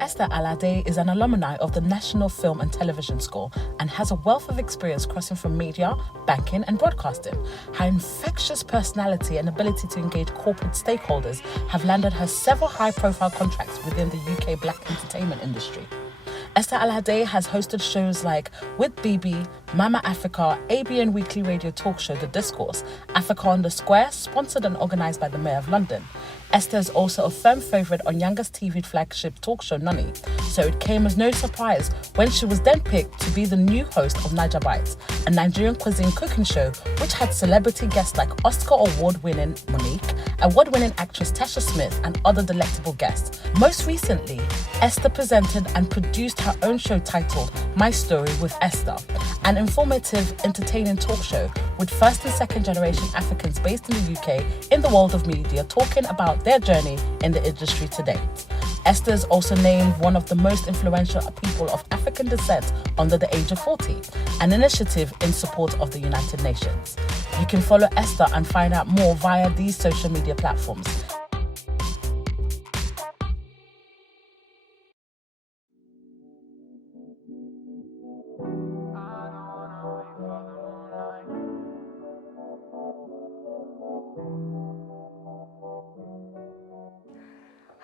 Esther Alade is an alumni of the National Film and Television School and has a wealth of experience crossing from media, banking and broadcasting. Her infectious personality and ability to engage corporate stakeholders have landed her several high-profile contracts within the UK black entertainment industry. Esther Alade has hosted shows like With BB, Mama Africa, ABN Weekly Radio talk show The Discourse, Africa on the Square, sponsored and organised by the Mayor of London. Esther is also a firm favourite on Yanga's TV flagship talk show Nani, so it came as no surprise when she was then picked to be the new host of Naija Bites, a Nigerian cuisine cooking show which had celebrity guests like Oscar award-winning Monique, award-winning actress Tasha Smith and other delectable guests. Most recently, Esther presented and produced her own show titled My Story with Esther, an informative, entertaining talk show with first and second generation Africans based in the UK in the world of media talking about their journey in the industry to date. Esther is also named one of the most influential people of African descent under the age of 40, an initiative in support of the United Nations. You can follow Esther and find out more via these social media platforms.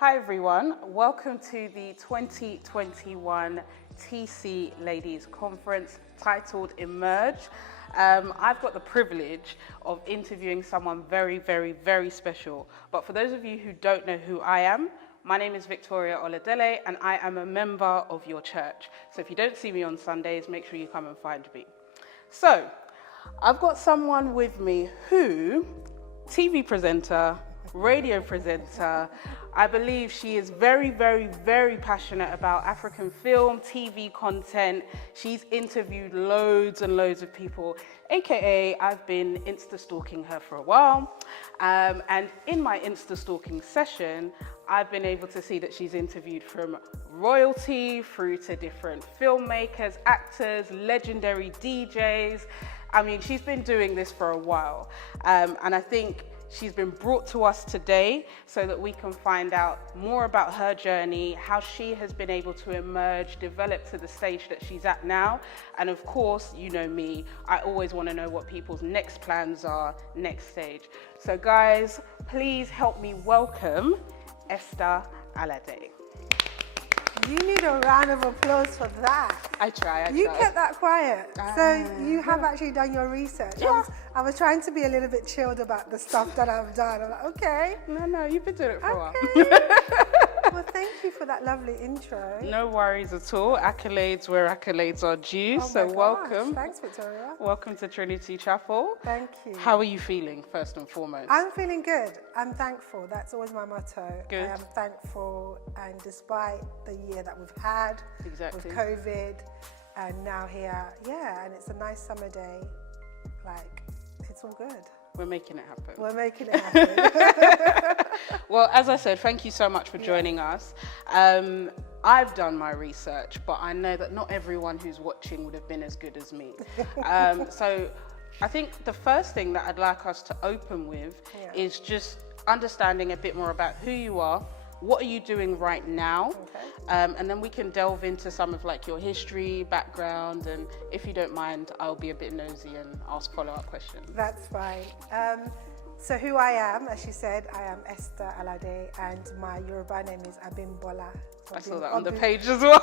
Hi everyone, welcome to the 2021 TC Ladies Conference titled Emerge. I've got the privilege of interviewing someone very, very, very special. But for those of you who don't know who I am, my name is Victoria Oladele and I am a member of your church. So if you don't see me on Sundays, make sure you come and find me. So I've got someone with me who, TV presenter, radio presenter, I believe she is very, very, very passionate about African film, TV content. She's interviewed loads and loads of people, AKA I've been Insta-stalking her for a while. And in my Insta-stalking session, I've been able to see that she's interviewed from royalty through to different filmmakers, actors, legendary DJs. I mean, she's been doing this for a while. And I think she's been brought to us today so that we can find out more about her journey, how she has been able to emerge, develop to the stage that she's at now. And of course, you know me, I always want to know what people's next plans are, next stage. So guys, please help me welcome Esther Alade. You need a round of applause for that. I try. You kept that quiet. So you have actually done your research. Yeah. I was trying to be a little bit chilled about the stuff that I've done. I'm like, okay. No, you've been doing it for a while. Well, thank you for that lovely intro. No worries at all. Accolades where accolades are due. Oh So my gosh. welcome. Thanks, Victoria. Welcome to Trinity Chapel. Thank you. How are you feeling, first and foremost? I'm feeling good. I'm thankful. That's always my motto. Good. I am thankful, and despite the year that we've had Exactly. with COVID, and now here, yeah, and it's a nice summer day. Like, it's all good. We're making it happen. We're making it happen. Well, as I said, thank you so much for joining us. I've done my research, but I know that not everyone who's watching would have been as good as me. So I think the first thing that I'd like us to open with is just understanding a bit more about who you are, what are you doing right now, and then we can delve into some of like your history, background, and if you don't mind, I'll be a bit nosy and ask follow-up questions. That's fine. So who I am, as she said, I am Esther Alade, and my Yoruba name is Abimbola. I saw that on the page as well.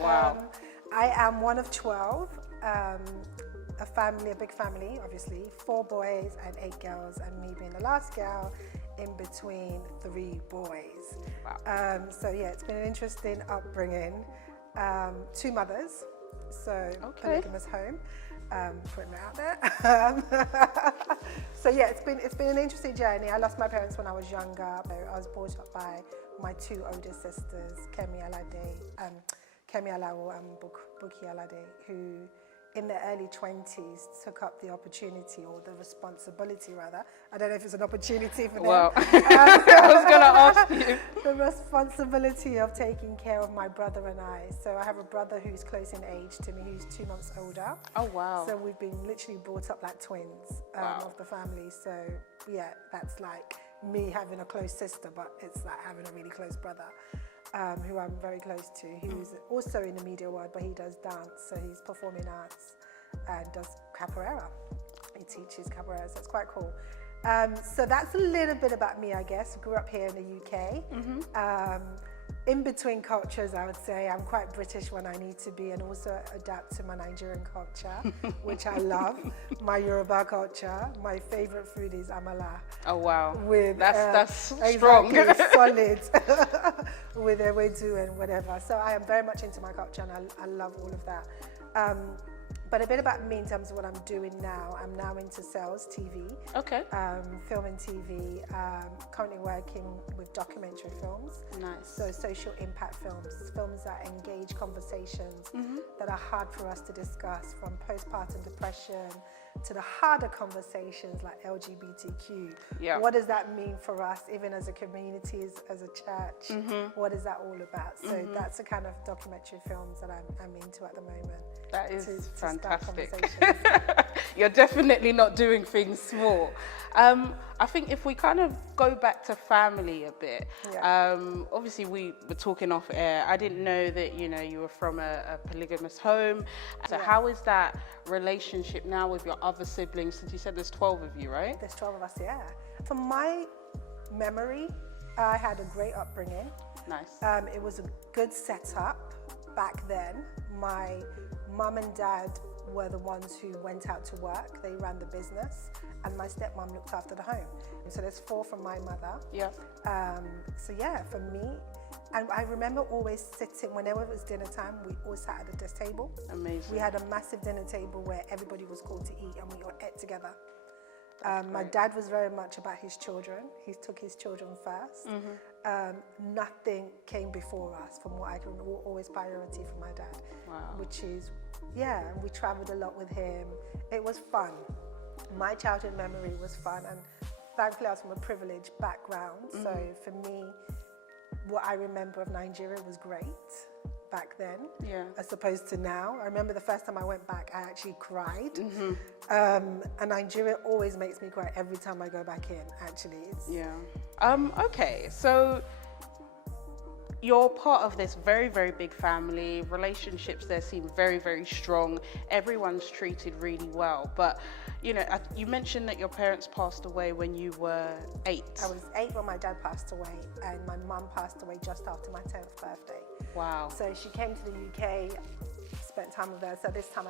Wow. I am one of 12. A family, a big family, obviously, 4 boys and 8 girls, and me being the last girl in between 3 boys. Wow. So yeah, it's been an interesting upbringing. 2 mothers, so polygamous home, putting it out there. So yeah, it's been an interesting journey. I lost my parents when I was younger. I was brought up by my 2 older sisters, Kemi Alawo and Buki Alade, who in their early 20s took up the opportunity, or the responsibility rather. I don't know if it's an opportunity for them. Well, I was going to ask you. The responsibility of taking care of my brother and I. So I have a brother who's close in age to me, who's 2 months older. Oh, wow. So we've been literally brought up like twins of the family. So yeah, that's like me having a close sister, but it's like having a really close brother, who I'm very close to, who's also in the media world, but he does dance, so he's performing arts and does capoeira. He teaches capoeira, so it's quite cool. So that's a little bit about me, I guess. Grew up here in the UK. In between cultures, I would say I'm quite British when I need to be, and also adapt to my Nigerian culture, which I love. My Yoruba culture. My favorite food is amala. Oh wow! With that's strong. Exactly, solid. With ewedu and whatever. So I am very much into my culture, and I love all of that. But a bit about me in terms of what I'm doing now. I'm now into sales, TV, film and TV. Currently working with documentary films. Nice. So social impact films, films that engage conversations that are hard for us to discuss, from postpartum depression to the harder conversations like LGBTQ. Yeah. What does that mean for us, even as a community, as a church? What is that all about? So that's the kind of documentary films that I'm into at the moment. That is fantastic. To You're definitely not doing things small. I think if we kind of go back to family a bit, obviously we were talking off air. I didn't know that, you were from a polygamous home. So how is that relationship now with your other siblings? Since you said there's 12 of you, right? There's 12 of us, yeah. From my memory, I had a great upbringing. Nice. It was a good setup back then. My mum and dad were the ones who went out to work. They ran the business, and my stepmom looked after the home. And so there's 4 from my mother. Yeah. So yeah, for me, and I remember always sitting, whenever it was dinner time, we all sat at the table. Amazing. We had a massive dinner table where everybody was called to eat, and we all ate together. My dad was very much about his children. He took his children first. Nothing came before us, from what I can, always priority for my dad. Wow. Which is, we traveled a lot with him. It was fun. My childhood memory was fun, and thankfully I was from a privileged background. So for me, what I remember of Nigeria was great back then, as opposed to now. I remember the first time I went back, I actually cried. And Nigeria always makes me cry every time I go back in, actually. Okay, so you're part of this very, very big family. Relationships there seem very, very strong. Everyone's treated really well. But, you mentioned that your parents passed away when you were 8. I was 8 when my dad passed away, and my mum passed away just after my 10th birthday. Wow. So she came to the UK, spent time with her. So this time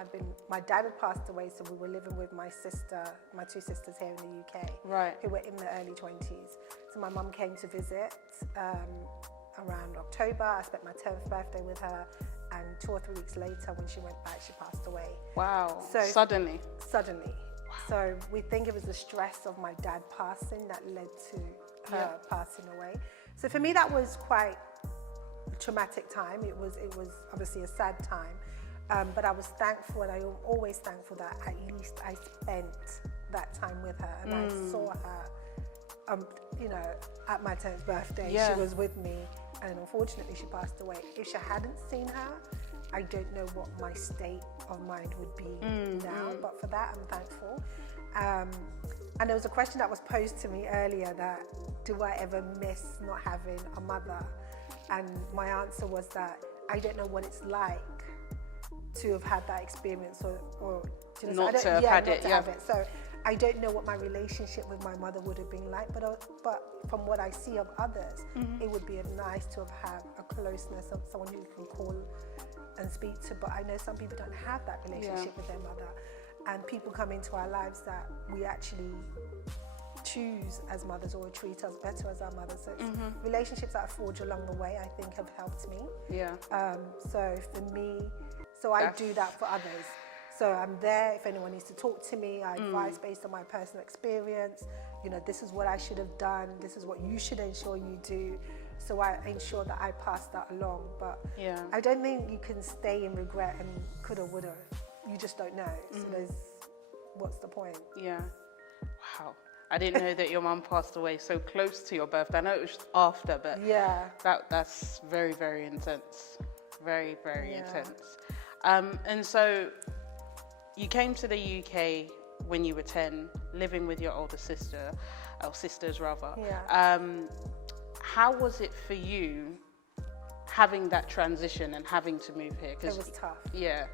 my dad had passed away, so we were living with my 2 sisters here in the UK. Right. Who were in their early 20s. So my mum came to visit around October. I spent my 10th birthday with her, and 2 or 3 weeks later, when she went back, she passed away. Wow. So Suddenly. Wow. So we think it was the stress of my dad passing that led to her passing away. So for me, that was quite a traumatic time. It was obviously a sad time, but I was thankful, and I'm always thankful that at least I spent that time with her, and I saw her. At my 10th birthday, she was with me, and unfortunately she passed away. If she hadn't seen her, I don't know what my state of mind would be now, but for that I'm thankful. And there was a question that was posed to me earlier, that do I ever miss not having a mother? And my answer was that I don't know what it's like to have had that experience, or not to have had it. So I don't know what my relationship with my mother would have been like, but from what I see of others, it would be nice to have a closeness of someone you can call and speak to. But I know some people don't have that relationship with their mother, and people come into our lives that we actually choose as mothers, or treat us better as our mothers. So relationships that I forge along the way, I think, have helped me. So for me, I do that for others. So I'm there if anyone needs to talk to me. I advise based on my personal experience. This is what I should have done. This is what you should ensure you do. So I ensure that I pass that along. But I don't think you can stay in regret and coulda, woulda. You just don't know. So what's the point? Yeah. Wow. I didn't know that your mum passed away so close to your birthday. I know it was after, but that's very, very intense. Very, very intense. And so you came to the UK when you were 10, living with your older sister. or sisters rather. Yeah. How was it for you having that transition and having to move here? It was tough. Yeah.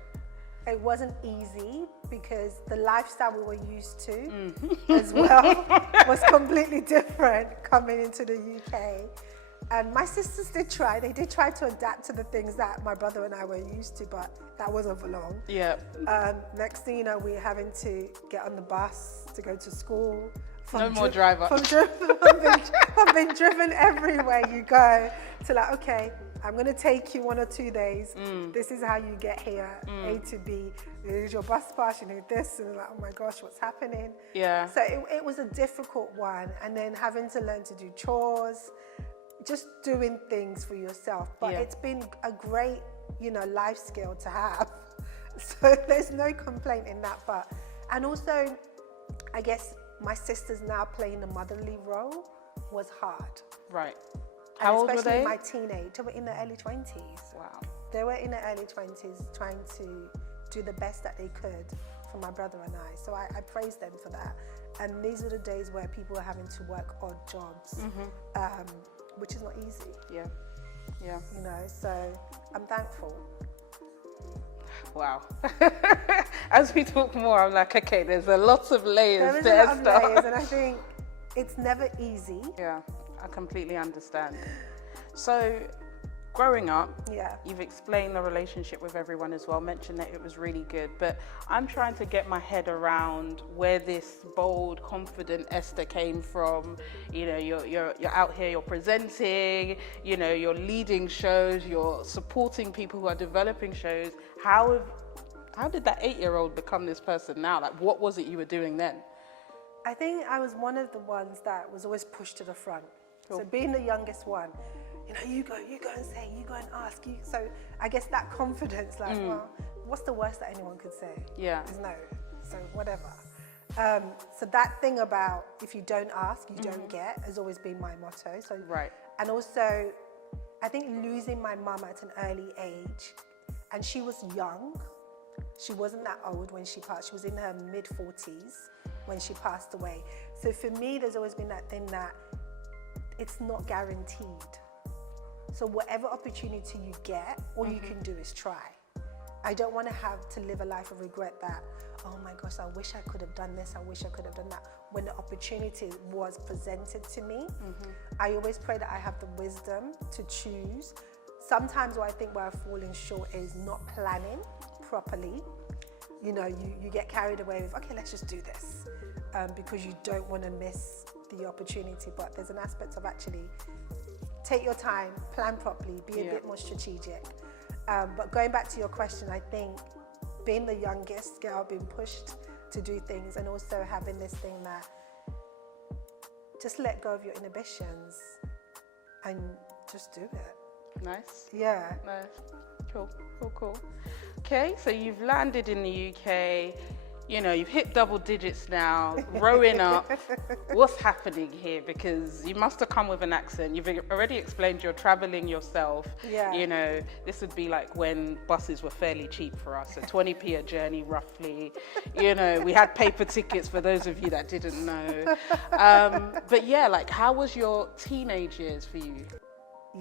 It wasn't easy because the lifestyle we were used to as well was completely different coming into the UK. And my sisters did try. They did try to adapt to the things that my brother and I were used to, but that wasn't for long. Yeah. Next thing you know, we're having to get on the bus to go to school. No more driver. I've been driven everywhere you go. To like, okay, I'm going to take you 1 or 2 days. This is how you get here, A to B. Here's your bus pass, you need this. And like, oh my gosh, what's happening? Yeah. So it was a difficult one. And then having to learn to do chores, just doing things for yourself. But it's been a great, life skill to have. So there's no complaint in that part. And also, I guess my sisters now playing the motherly role was hard. Right. And How old were especially they? my teenage, they were in their early 20s. Wow. They were in their early 20s trying to do the best that they could for my brother and I. So I praise them for that. And these are the days where people are having to work odd jobs, which is not easy. Yeah. Yeah. So I'm thankful. Wow. As we talk more, I'm like, okay, there's a lot of layers There is to a lot of Esther. layers, and I think it's never easy. Yeah, I completely understand. So, growing up, you've explained the relationship with everyone as well, mentioned that it was really good, but I'm trying to get my head around where this bold, confident Esther came from. You're out here, you're presenting, you're leading shows, you're supporting people who are developing shows. How did that 8-year-old become this person now? Like, what was it you were doing then? I think I was one of the ones that was always pushed to the front. Cool. So being the youngest one, you go and say, you go and ask. So I guess that confidence, like, well, what's the worst that anyone could say? Yeah. Is no. So whatever. So that thing about if you don't ask, you don't get has always been my motto. So right. And also, I think losing my mum at an early age, and she was young. She wasn't that old when she passed. She was in her mid-40s when she passed away. So for me, there's always been that thing that it's not guaranteed. So whatever opportunity you get, all you can do is try. I don't want to have to live a life of regret that, oh my gosh, I wish I could have done this, I wish I could have done that. When the opportunity was presented to me, I always pray that I have the wisdom to choose. Sometimes what I think where I've fallen short is not planning properly. You get carried away with, okay, let's just do this, because you don't want to miss the opportunity. But there's an aspect of actually take your time, plan properly, be a bit more strategic. But going back to your question, I think being the youngest girl, being pushed to do things, and also having this thing that just let go of your inhibitions and just do it. Nice. Yeah. Nice. Cool. Okay, so you've landed in the UK, you've hit double digits now, growing up. What's happening here? Because you must have come with an accent. You've already explained you're traveling yourself. Yeah. This would be like when buses were fairly cheap for us, so 20p a journey roughly. We had paper tickets for those of you that didn't know. But yeah, like, how was your teenage years for you?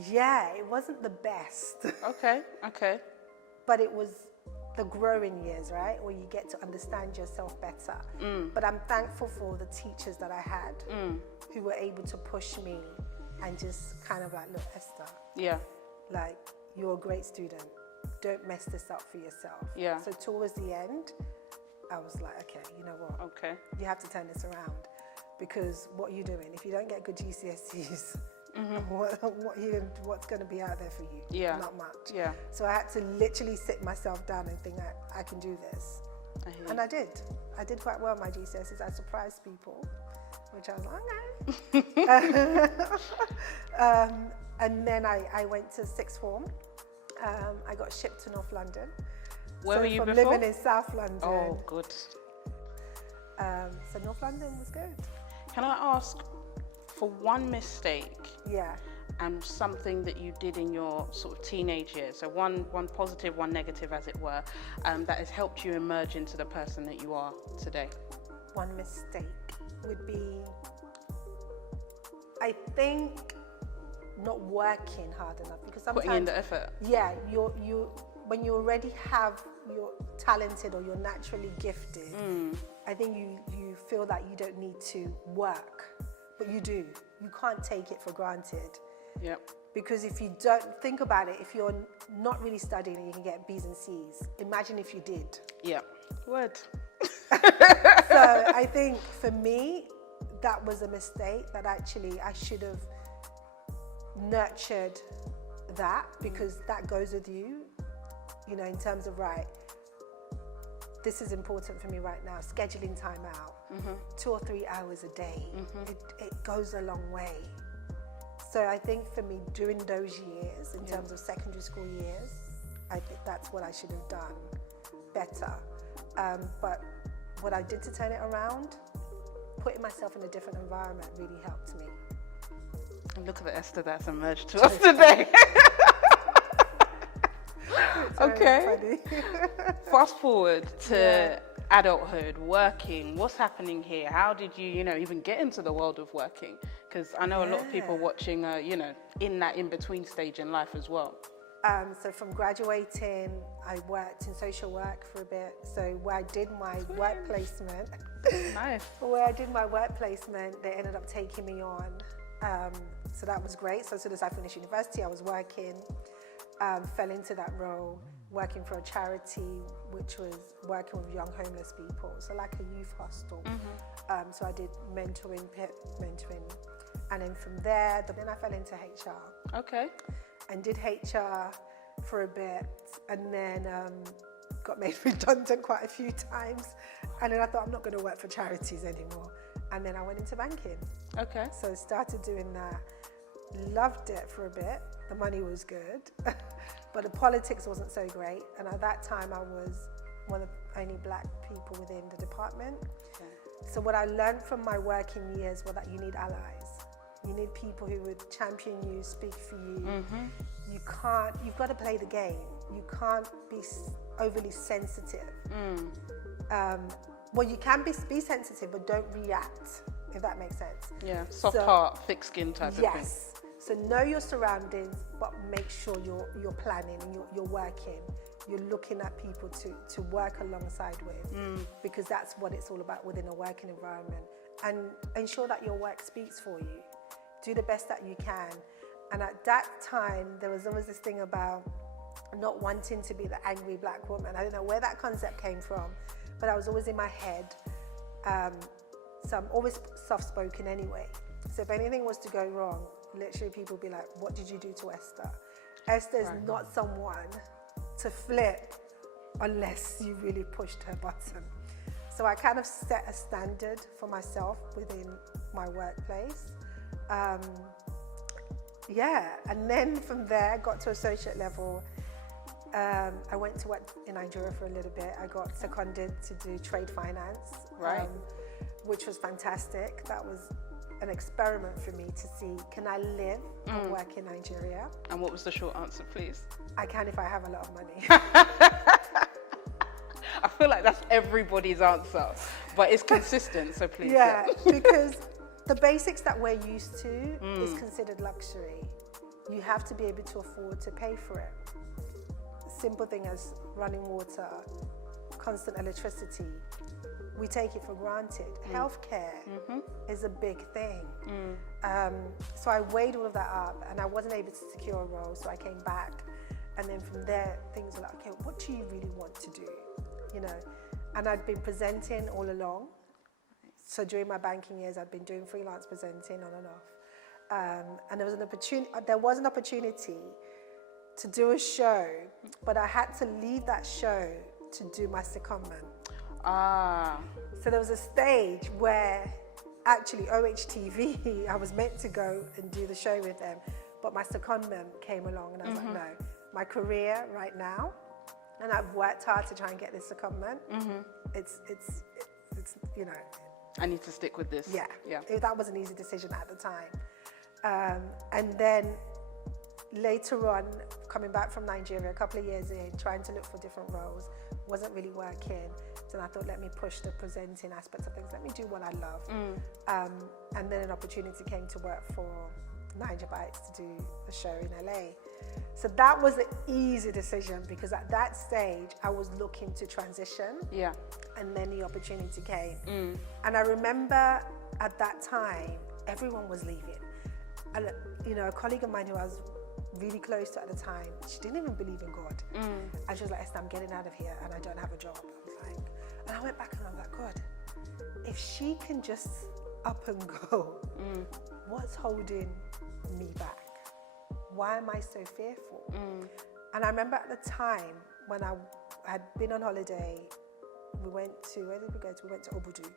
Yeah, it wasn't the best. Okay. But it was the growing years, right? Where you get to understand yourself better. But I'm thankful for the teachers that I had who were able to push me and just kind of like, look, Esther. Yeah. Like, you're a great student. Don't mess this up for yourself. Yeah. So towards the end, I was like, okay, you know what? Okay. You have to turn this around, because what are you doing? If you don't get good GCSEs, what's going to be out there for you? Yeah. Not much. Yeah. So I had to literally sit myself down and think that I can do this. And I did. I did quite well in my GCSEs. I surprised people, which I was like, okay. And then I went to sixth form. I got shipped to North London. Where were you from before? living in South London. Oh, good. So North London was good. Can I ask, for one mistake and something that you did in your sort of teenage years, so one positive, one negative as it were, that has helped you emerge into the person that you are today? One mistake would be I think not working hard enough, because sometimes Putting in the effort. yeah, when you already you're talented or you're naturally gifted, I think you feel that you don't need to work, but you do. You can't take it for granted. Yep. Because if you don't think about it, if you're not really studying and you can get B's and C's, imagine if you did. Yeah. Word. So I think for me, that was a mistake, that actually I should have nurtured that, because that goes with you, you know, in terms of, right, this is important for me right now, scheduling time out, 2 or 3 hours a day, it goes a long way. So I think for me, during those years, in terms of secondary school years, I think that's what I should have done better. But what I did to turn it around, putting myself in a different environment really helped me. And look at the Esther that's emerged to us today. Okay. Fast forward to adulthood, working. What's happening here? How did you, even get into the world of working? Because I know a lot of people watching are, in that in-between stage in life as well. So from graduating, I worked in social work for a bit. So where I did my work placement, they ended up taking me on. So that was great. So as soon as I finished university, I was working, fell into that role, working for a charity, which was working with young homeless people. So like a youth hostel. So I did mentoring. And then from there, then I fell into HR. Okay. And did HR for a bit, and then got made redundant quite a few times. And then I thought, I'm not going to work for charities anymore. And then I went into banking. Okay. So started doing that. Loved it for a bit. The money was good, but the politics wasn't so great. And at that time, I was one of the only black people within the department. Okay. So what I learned from my working years was that you need allies. You need people who would champion you, speak for you. You've got to play the game. You can't be overly sensitive. Well, you can be sensitive, but don't react, if that makes sense. Yeah, soft heart, thick skin type of thing. Yes. So know your surroundings, but make sure you're planning and you're working. You're looking at people to work alongside with, because that's what it's all about within a working environment. And ensure that your work speaks for you. Do the best that you can. And at that time, there was always this thing about not wanting to be the angry black woman. I don't know where that concept came from, but I was always in my head. So I'm always soft-spoken anyway. So if anything was to go wrong, literally people would be like, what did you do to Esther? Esther is not someone to flip unless you really pushed her button. So I kind of set a standard for myself within my workplace. And then from there, got to associate level. I went to work in Nigeria for a little bit. I got seconded to do trade finance, which was fantastic. That was an experiment for me to see, can I live and work in Nigeria? And what was the short answer, please? I can if I have a lot of money. I feel like that's everybody's answer, but it's consistent, so please. Yeah, because the basics that we're used to is considered luxury. You have to be able to afford to pay for it. Simple thing as running water, constant electricity, we take it for granted. Healthcare is a big thing. So I weighed all of that up and I wasn't able to secure a role, so I came back. And then from there, things were like, okay, what do you really want to do? And I'd been presenting all along. So during my banking years, I'd been doing freelance presenting on and off. And there was an opportunity to do a show, but I had to leave that show to do my secondment. So there was a stage where actually OHTV, I was meant to go and do the show with them, but my secondment came along and I was like, no, my career right now, and I've worked hard to try and get this secondment. It's I need to stick with this. Yeah. That was an easy decision at the time. And then later on, coming back from Nigeria, a couple of years in, trying to look for different roles, wasn't really working. So I thought, let me push the presenting aspects of things. Let me do what I love. And then an opportunity came to work for 9 Bytes to do a show in LA. So that was an easy decision because at that stage I was looking to transition. Yeah. And then the opportunity came. And I remember at that time, everyone was leaving. And, you know, a colleague of mine who I was really close to at the time, she didn't even believe in God. And she was like, Esther, I'm getting out of here and I don't have a job. I was like, and I went back and I was like, God, if she can just up and go, what's holding me back? Why am I so fearful? And I remember at the time when I had been on holiday, we went to, where did we go to? We went to Obudu.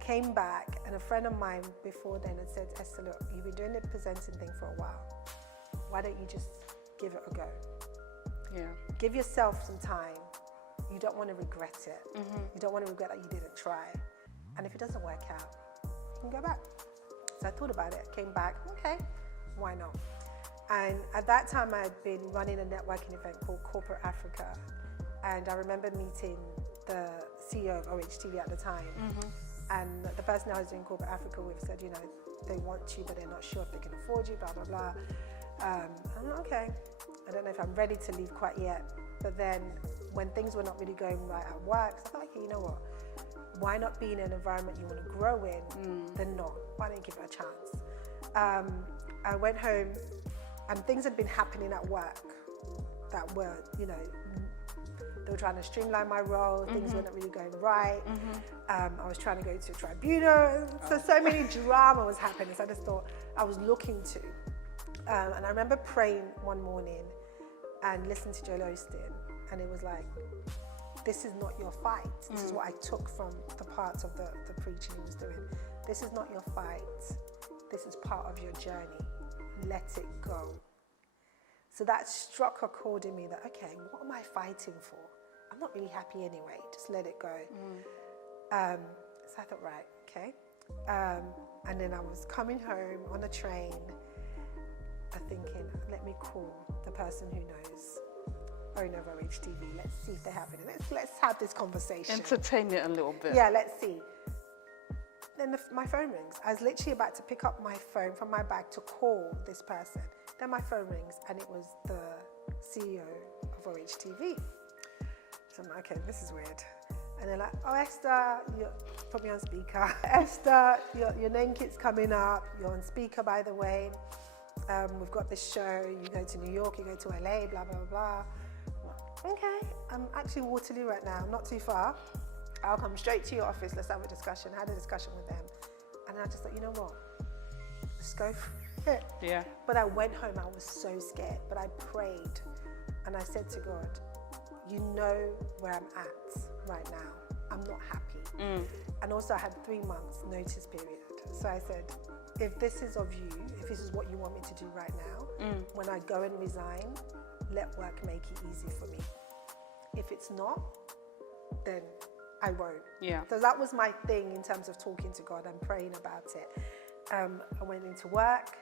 Came back, and a friend of mine before then had said, Esther, look, you've been doing the presenting thing for a while. Why don't you just give it a go? Yeah. Give yourself some time. You don't want to regret it. You don't want to regret that you didn't try. And if it doesn't work out, you can go back. So I thought about it, came back, okay, why not? And at that time, I had been running a networking event called Corporate Africa. And I remember meeting the CEO of OHTV at the time. And the person I was doing Corporate Africa with said, you know, they want you, but they're not sure if they can afford you, blah, blah, blah. I'm like, okay, I don't know if I'm ready to leave quite yet. But then when things were not really going right at work, so I thought, okay, you know what? Why not be in an environment you want to grow in than not? Why don't you give it a chance? I went home and things had been happening at work that were, you know, they were trying to streamline my role, things weren't really going right. I was trying to go to a tribunal, so many drama was happening. So I just thought I was looking to. And I remember praying one morning and listening to Joel Osteen, and it was like, this is not your fight. This is what I took from the parts of the preaching he was doing. This is not your fight. This is part of your journey. Let it go. So that struck a chord in me that, okay, what am I fighting for? I'm not really happy anyway, just let it go. So I thought, right, okay. And then I was coming home on a train, thinking, let me call the person who knows owner of OHTV. Let's see if they're having it. Let's have this conversation. Entertain it a little bit. Yeah, let's see. Then my phone rings. I was literally about to pick up my phone from my bag to call this person. Then my phone rings and it was the CEO of OHTV. So I'm like, okay, this is weird. And they're like, oh, Esther, put me on speaker. Esther, your name keeps coming up. You're on speaker, by the way. We've got this show. You go to New York, you go to LA, blah, blah, blah. Okay, I'm actually Waterloo right now. I'm not too far. I'll come straight to your office. Let's have a discussion. I had a discussion with them. And I just thought, you know what? Just go for it. Yeah. But I went home. I was so scared. But I prayed. And I said to God, you know where I'm at right now. I'm not happy. And also I had 3 months notice period. So I said, if this is of you, if this is what you want me to do right now, when I go and resign, let work make it easy for me. If it's not, then I won't. Yeah. So that was my thing in terms of talking to God and praying about it. I went into work,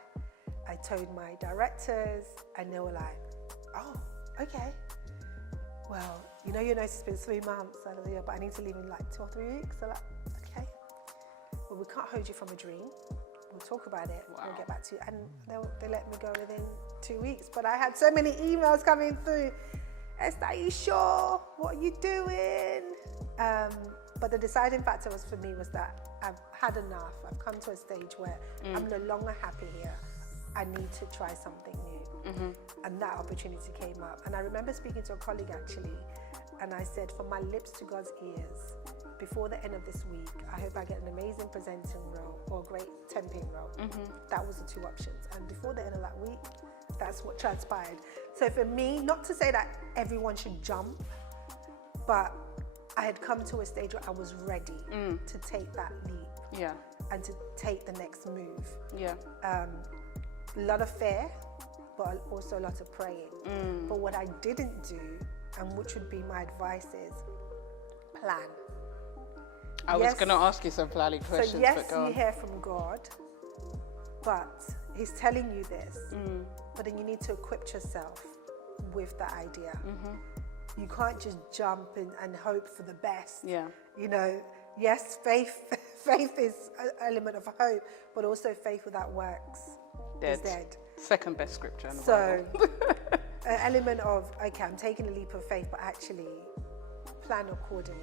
I told my directors, and they were like, oh, okay. Well, you know your notice has been 3 months, but I need to leave in like 2 or 3 weeks. So like, okay. Well, we can't hold you from a dream. We'll talk about it. Wow. We'll get back to you. And they let me go within 2 weeks. But I had so many emails coming through. Esther, are you sure? What are you doing? But the deciding factor for me was that I've had enough. I've come to a stage where I'm no longer happy here. I need to try something new. And that opportunity came up. And I remember speaking to a colleague actually, and I said, from my lips to God's ears, before the end of this week, I hope I get an amazing presenting role or a great temping role. That was the 2 options. And before the end of that week, that's what transpired. So for me, not to say that everyone should jump, but I had come to a stage where I was ready to take that leap. Yeah. And to take the next move. Yeah. A lot of fear, but also a lot of praying. But what I didn't do, and which would be my advice, is plan. I was going to ask you some planning questions. So yes, but go you on. hear from God, but He's telling you this. But then you need to equip yourself with that idea. you can't just jump and hope for the best. Yeah. You know, yes, faith is an element of hope, but also faith without works is dead. Second best scripture in the So, Bible. an element of, okay, I'm taking a leap of faith, but actually plan accordingly.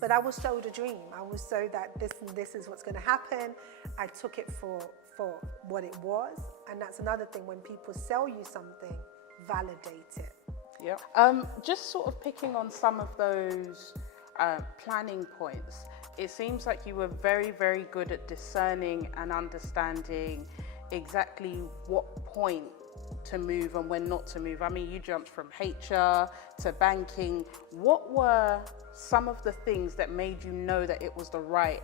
But I was sold a dream. I was sold that this is what's going to happen. I took it for what it was. And that's another thing, when people sell you something, validate it. Yeah. Just sort of picking on some of those planning points, it seems like you were very, very good at discerning and understanding exactly what point to move and when not to move. I mean, you jumped from HR to banking. What were some of the things that made you know that it was the right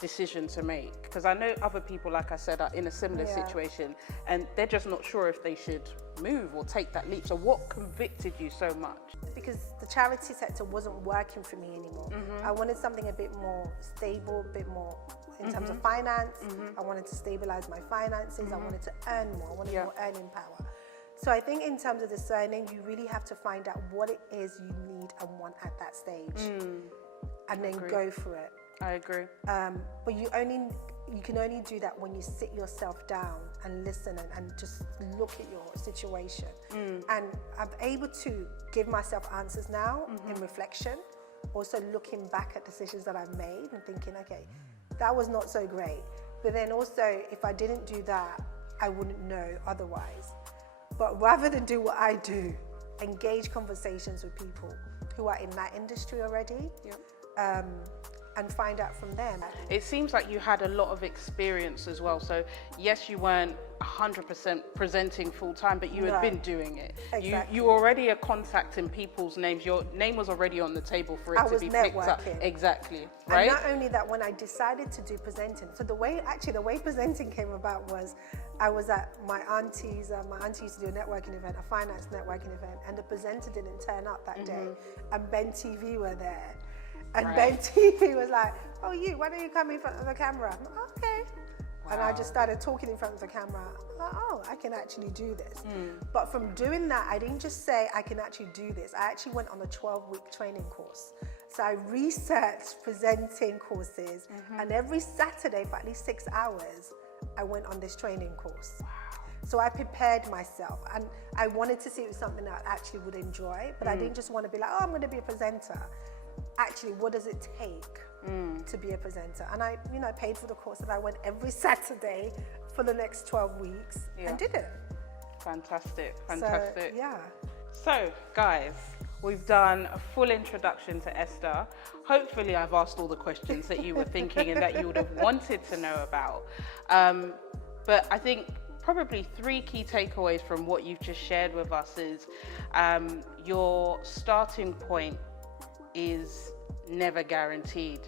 decision to make? Because I know other people, like I said, are in a similar situation and they're just not sure if they should move or take that leap. So what convicted you so much? Because the charity sector wasn't working for me anymore. I wanted something a bit more stable, a bit more in terms of finance. I wanted to stabilize my finances. I wanted to earn more. I wanted more earning power. So I think in terms of discerning, you really have to find out what it is you need and want at that stage, and then go for it. I agree. But you can only do that when you sit yourself down and listen and just look at your situation. And I'm able to give myself answers now in reflection, also looking back at decisions that I've made and thinking, okay, that was not so great. But then also, if I didn't do that, I wouldn't know otherwise. But rather than do what I do, engage conversations with people who are in that industry already, and find out from them. It seems like you had a lot of experience as well. So yes, you weren't 100% presenting full time, but you had been doing it. Exactly. You already are contacting people's names. Your name was already on the table for it to be picked up. Exactly. Right. And not only that, when I decided to do presenting, so the way presenting came about was, I was at my auntie's. My auntie used to do a networking event, a finance networking event, and the presenter didn't turn up that day, and Ben TV were there. And Ben TV was like, oh, why don't you come in front of the camera? I'm like, okay. Wow. And I just started talking in front of the camera. I'm like, oh, I can actually do this. But from doing that, I didn't just say I can actually do this. I actually went on a 12-week training course. So I researched presenting courses, and every Saturday for at least 6 hours, I went on this training course. Wow. So I prepared myself, and I wanted to see it was something that I actually would enjoy, but I didn't just want to be like, oh, I'm going to be a presenter. Actually, what does it take to be a presenter? And I paid for the course, and I went every Saturday for the next 12 weeks and did it. Fantastic. So, So, guys, we've done a full introduction to Esther. Hopefully, I've asked all the questions that you were thinking and that you would have wanted to know about. But I think probably 3 key takeaways from what you've just shared with us is your starting point is never guaranteed.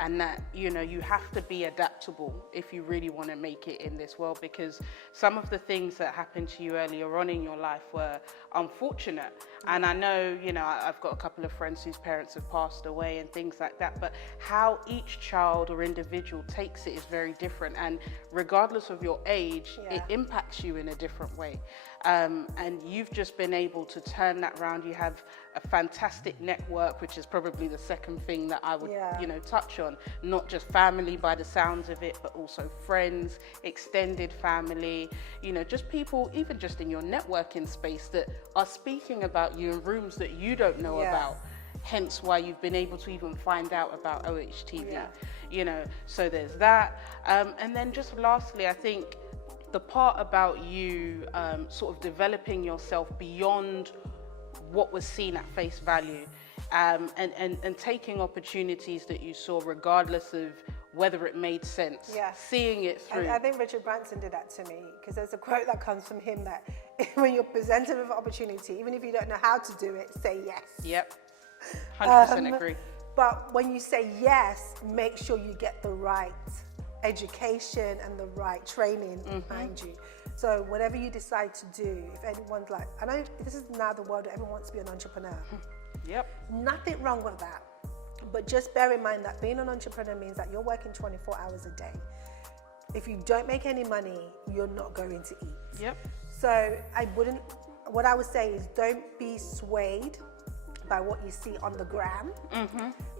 And that, you have to be adaptable if you really want to make it in this world, because some of the things that happened to you earlier on in your life were unfortunate. And I know, I've got a couple of friends whose parents have passed away and things like that, but how each child or individual takes it is very different. And regardless of your age, it impacts you in a different way. And you've just been able to turn that around. You have a fantastic network, which is probably the second thing that I would, touch on. Not just family by the sounds of it, but also friends, extended family, just people, even just in your networking space, that are speaking about you in rooms that you don't know about. Hence why you've been able to even find out about OHTV, so there's that. And then just lastly, I think the part about you sort of developing yourself beyond what was seen at face value, and taking opportunities that you saw regardless of whether it made sense, seeing it through. I think Richard Branson did that to me, because there's a quote that comes from him that when you're presented with an opportunity, even if you don't know how to do it, say yes. Yep, 100% agree. But when you say yes, make sure you get the right education and the right training behind you. So whatever you decide to do, if anyone's like, I know this is now the world that everyone wants to be an entrepreneur. Nothing wrong with that. But just bear in mind that being an entrepreneur means that you're working 24 hours a day. If you don't make any money, you're not going to eat. So what I would say is, don't be swayed by what you see on the gram.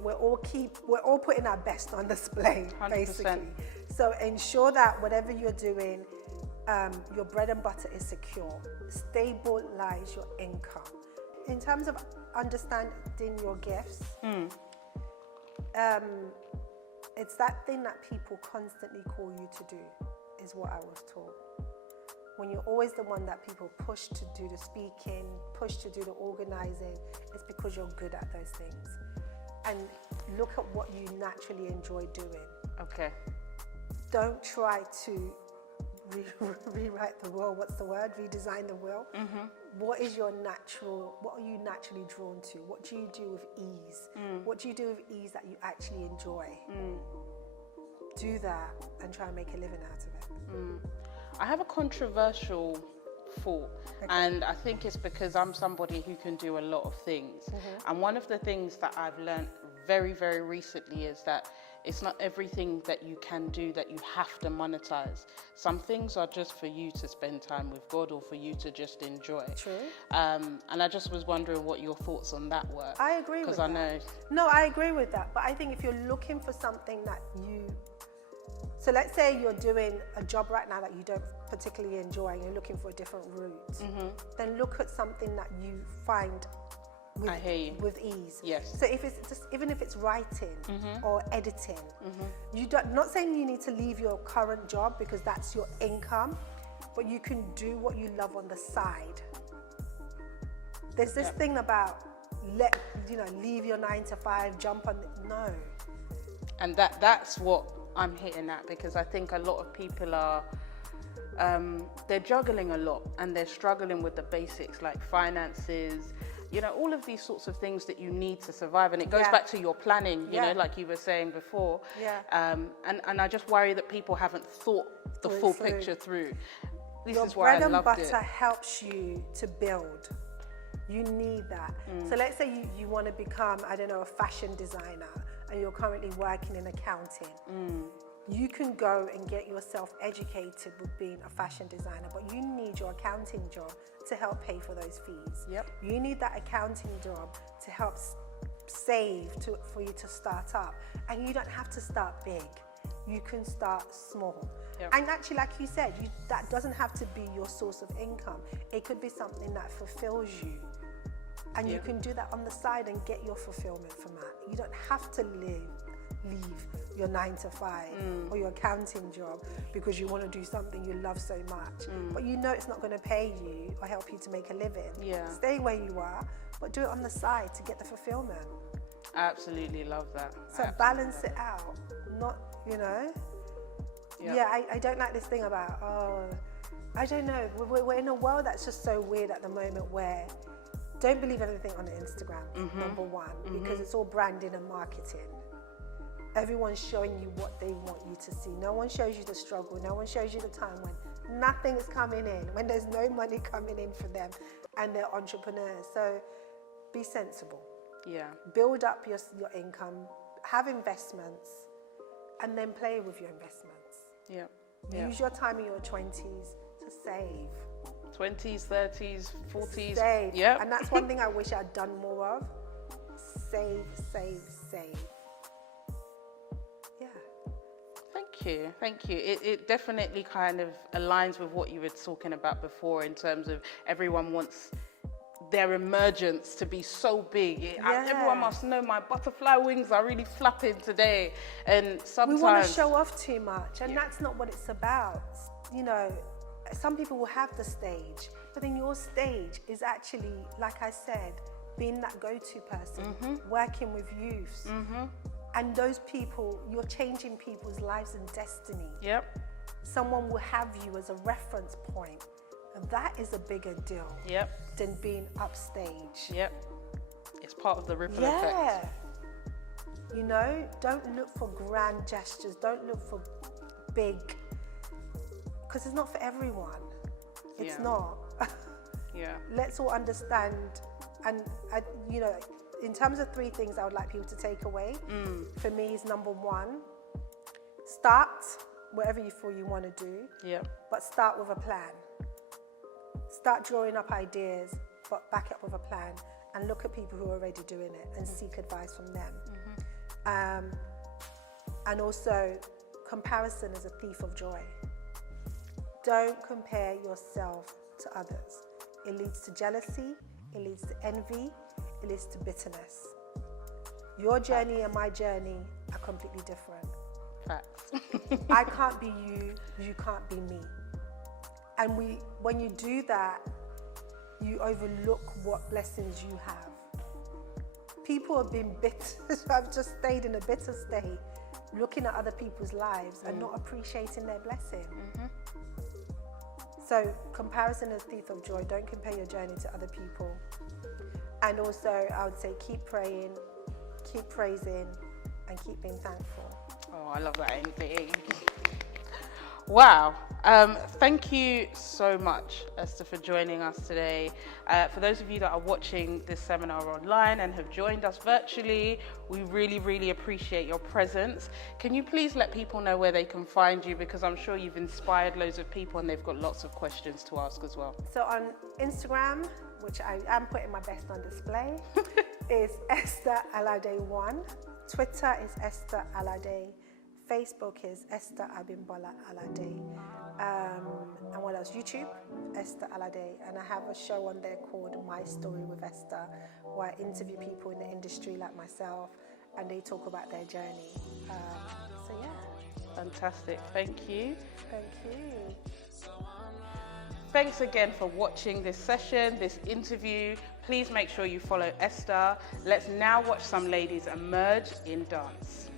We're all putting our best on display, 100%. basically. So ensure that whatever you're doing, your bread and butter is secure. Stabilize your income. In terms of understanding your gifts, it's that thing that people constantly call you to do, is what I was taught. When you're always the one that people push to do the speaking, push to do the organizing, it's because you're good at those things. And look at what you naturally enjoy doing. Okay. Don't try to rewrite the will. What's the word? Redesign the will. What are you naturally drawn to? What do you do with ease? What do you do with ease that you actually enjoy? Do that and try and make a living out of it. I have a controversial thought, and I think it's because I'm somebody who can do a lot of things. And one of the things that I've learned very, very recently is that it's not everything that you can do that you have to monetize. Some things are just for you to spend time with God or for you to just enjoy. True. And I just was wondering what your thoughts on that were. I agree with that. Because I know. No, I agree with that. But I think if you're looking for something that so let's say you're doing a job right now that you don't particularly enjoy and you're looking for a different route, then look at something that you find with ease. Yes. So if it's just, even if it's writing or editing, not saying you need to leave your current job because that's your income, but you can do what you love on the side. There's this thing about leave your 9 to 5, jump on no. And that's what I'm hitting at, because I think a lot of people are they're juggling a lot and they're struggling with the basics like finances, all of these sorts of things that you need to survive. And it goes back to your planning, you know, like you were saying before. And I just worry that people haven't thought the full picture through. This is why I loved it. Your bread and butter helps you to build. You need that. So let's say you want to become, I don't know, a fashion designer, and you're currently working in accounting. You can go and get yourself educated with being a fashion designer, but you need your accounting job to help pay for those fees. You need that accounting job to help save for you to start up. And you don't have to start big. You can start small. And actually, like you said, that doesn't have to be your source of income. It could be something that fulfills you. And you can do that on the side and get your fulfillment from that. You don't have to leave your 9 to 5 or your accounting job because you want to do something you love so much. But you know it's not going to pay you or help you to make a living. Stay where you are, but do it on the side to get the fulfillment. I absolutely love that. So balance it out. Not, I don't like this thing about, I don't know. We're in a world that's just so weird at the moment where don't believe everything on the Instagram, number one, because it's all branding and marketing. Everyone's showing you what they want you to see. No one shows you the struggle. No one shows you the time when nothing is coming in, when there's no money coming in for them and they're entrepreneurs. So be sensible. Build up your income, have investments, and then play with your investments. Use your time in your 20s to save. 20s, 30s, 40s. Save. And that's one thing I wish I'd done more of. Save, save, save. Thank you. It definitely kind of aligns with what you were talking about before in terms of everyone wants their emergence to be so big. Everyone must know my butterfly wings are really flapping today. And sometimes we want to show off too much, and that's not what it's about. Some people will have the stage, but then your stage is actually, like I said, being that go-to person, working with youths. And those people, you're changing people's lives and destiny. Someone will have you as a reference point. And that is a bigger deal than being upstage. It's part of the ripple effect. Don't look for grand gestures. Don't look for big, because it's not for everyone. It's not. Let's all understand. And, in terms of 3 things I would like people to take away, for me is number 1, start whatever you feel you want to do, but start with a plan. Start drawing up ideas, but back it up with a plan. and look at people who are already doing it and seek advice from them. And also, comparison is a thief of joy. Don't compare yourself to others. It leads to jealousy, it leads to envy, it leads to bitterness. Your journey and my journey are completely different. Facts. I can't be you, you can't be me. And when you do that, you overlook what blessings you have. People have been bitter, I've just stayed in a bitter state, looking at other people's lives and not appreciating their blessing. So comparison is a thief of joy. Don't compare your journey to other people. And also, I would say keep praying, keep praising, and keep being thankful. Oh, I love that ending. Wow. Thank you so much, Esther, for joining us today. For those of you that are watching this seminar online and have joined us virtually, we really, really appreciate your presence. Can you please let people know where they can find you? Because I'm sure you've inspired loads of people and they've got lots of questions to ask as well. So on Instagram, which I am putting my best on display, is Esther Alade 1. Twitter is Esther Alade. Facebook is Esther Abimbola Alade. And what else? YouTube, Esther Alade. And I have a show on there called My Story with Esther, where I interview people in the industry like myself, and they talk about their journey. So yeah. Fantastic. Thank you. Thank you. Thanks again for watching this session, this interview. Please make sure you follow Esther. Let's now watch some ladies emerge in dance.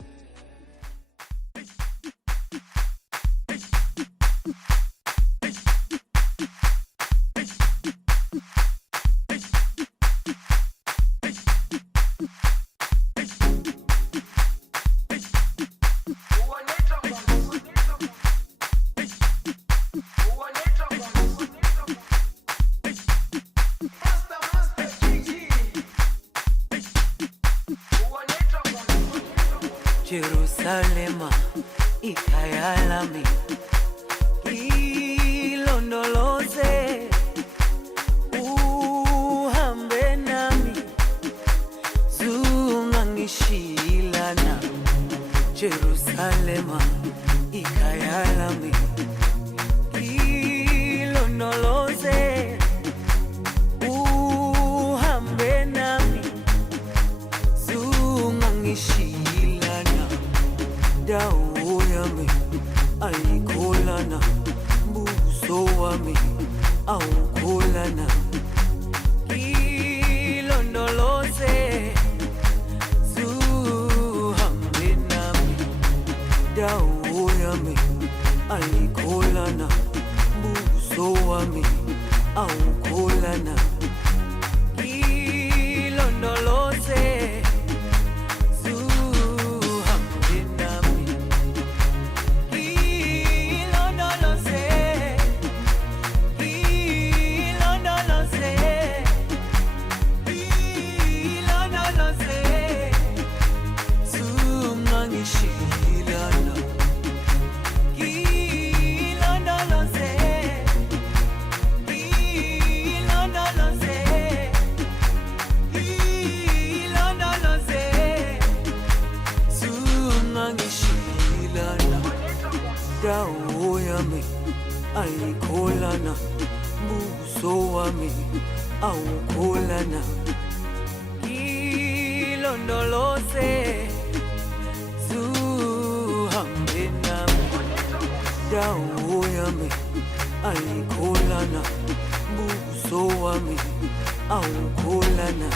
Jerusalema ikayalami ilondoloze uhambe nami zungangishilana Jerusalema ikayalami ilondoloze uhambe nami zungangishilana dawo yami ayikholana buso wami awukholana ilondoloze zuhambe nami dawo yami ayikholana buso wami awukholana ilondoloze dawo yami ayikholana buso wami awukholana ilondoloze zuhambe nami dawo yami ayikholana buso wami awukholana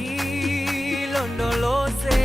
ilondoloze